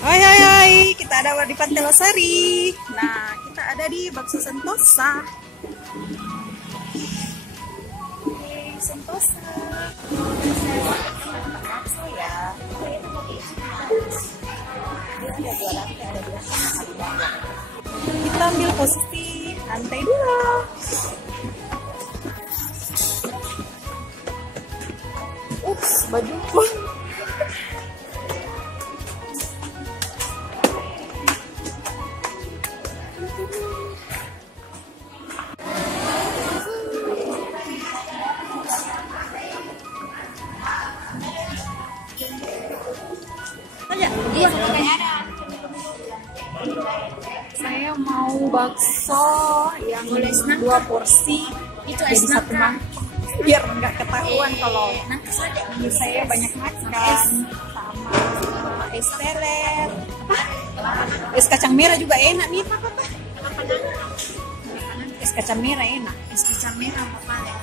Hai hai hai, kita ada di Pantai Losari. Nah, kita ada di Bakso Sentosa. Oke, Sentosa. Bakso ya. Kita ambil posisi lantai 2. Ups, bajuku. Saya mau bakso yang 2 porsi Itu jadi es 1 nangka. mangkok biar nggak ketahuan kalau Nangka saja. saya banyak makan sama es teler. Es kacang merah juga enak nih Pak. Es kacang merah enak. Es kacang merah apa ya?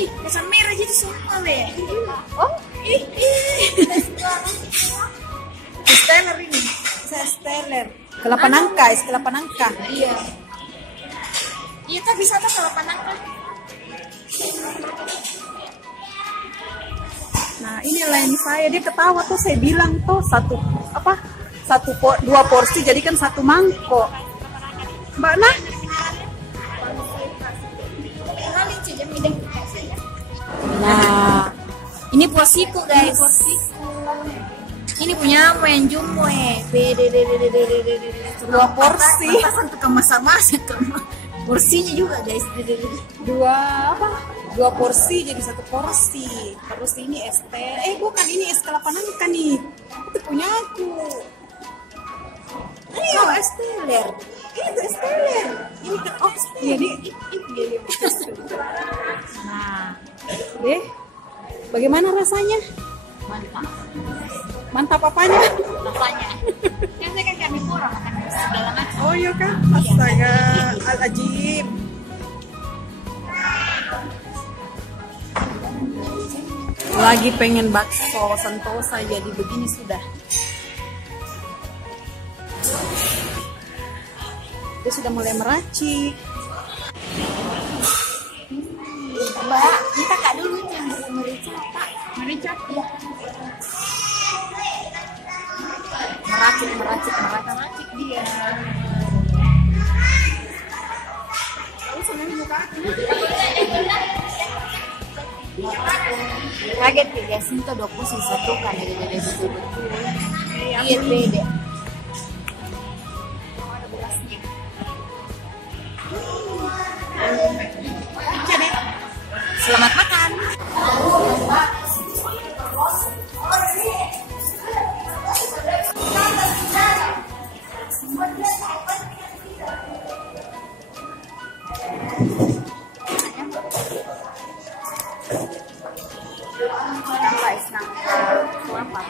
Ih, kacang merah jadi semua le. Oh, Ih. es teler ini. Es teler. Kelapa nangka, es kelapa nangka. Iya. Iya tapi bisa tuh kalau panangkan. Nah, ini lain saya, dia ketawa tuh, saya bilang tuh 2 porsi jadikan 1 mangkok. Mbak Nah, Kali aja midang. nah, Ini porsiku guys. Ini punya apa yang jumbo Bede. 2 porsi. Pantasan tukang masak-masak tuh. Porsinya juga guys. 2 porsi jadi 1 porsi. Terus ini es teh, bukan, ini es kelapa nangka nih. Itu punya aku. Ayo es teler. Itu es teler. Ini kan jadi nah, deh. Bagaimana rasanya? Mantap. Mantap apanya? Rasanya. Kan saya kan kami kurang makan segala macam. Oh iya kan? Astaga, al-ajib. Lagi pengen bakso Sentosa jadi begini sudah. Dia sudah mulai meracik. Mbak, kita kak dulu yang merica apa? Merica? Iya. Meracik dia. Kamu senang muka aku? Kaget ya guys, ini tuh 2 porsi satu kan dari betul-betul. Iya beda. Ada belasnya. Selamat makan. Guys, nangka kelapa.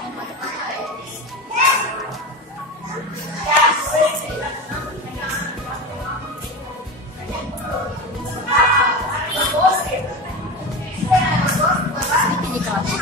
Ini kelapa.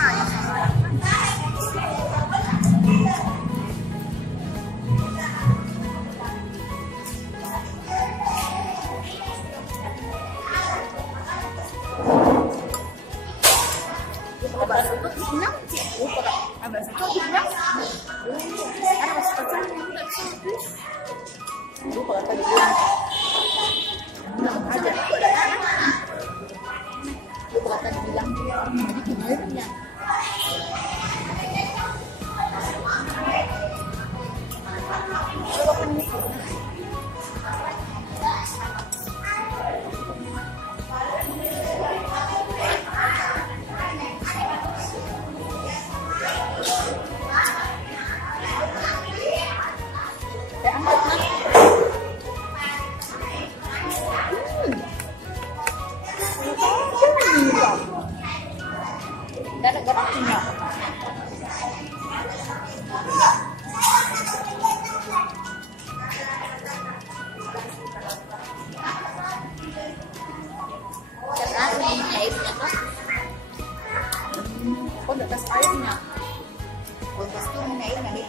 Gara-garanya. Oh, di atas airnya. kostumnya ini nih.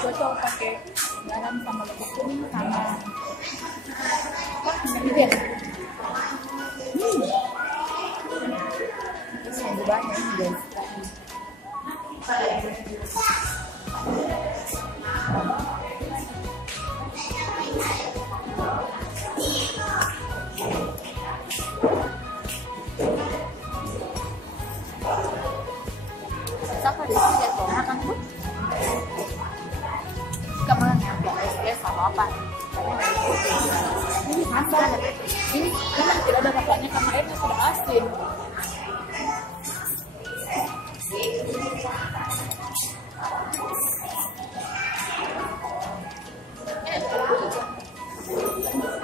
Cocok pakai garam sama lada kuning sama apa? Ikan. Ini lebih banyak guys. Siapa di sini lihat kok makan tuh? Kemarin yang es sama apa? Ini asin. Ini memang tidak ada rasanya karena airnya sudah asin.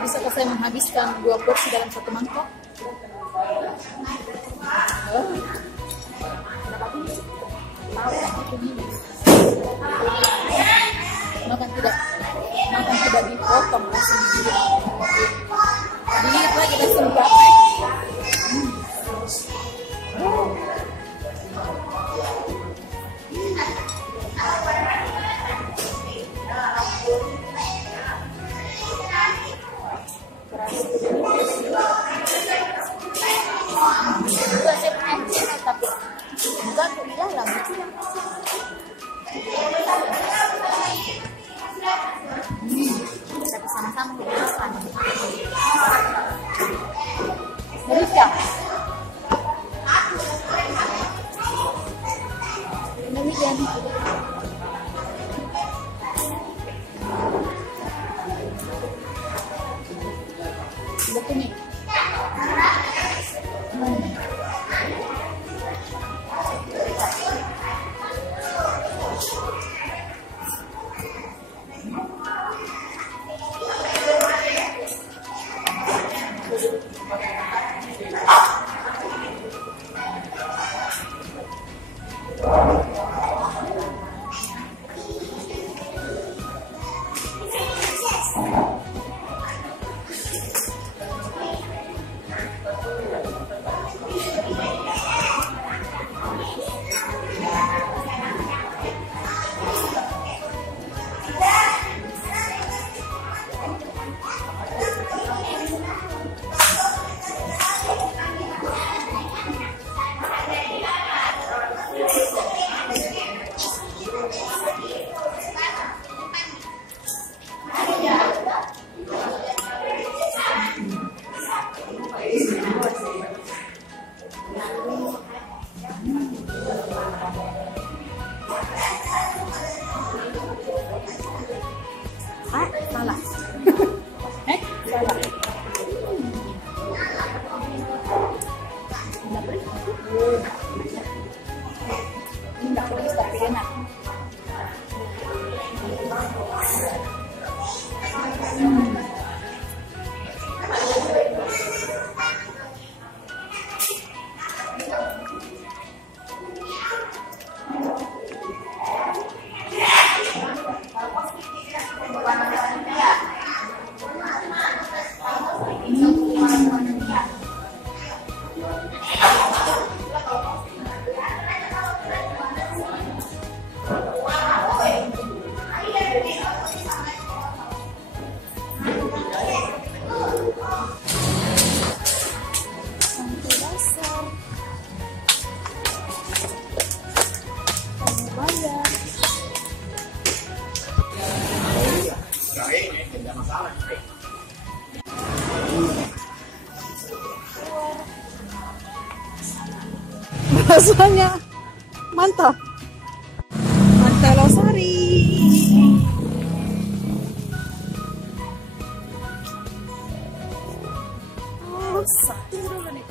Bisakah saya menghabiskan 2 porsi dalam 1 mangkok? Makan tidak dipotong, langsung digigit lagi langsung dipakai. Tapi enggak tuh dalam kita bersama-sama makan. Merica. Demikian. Udah kuning. Salah. Salah. Ini nggak tulis tapi enak. Rasanya mantap. Pantai Losari. Oh, satu dulu nih.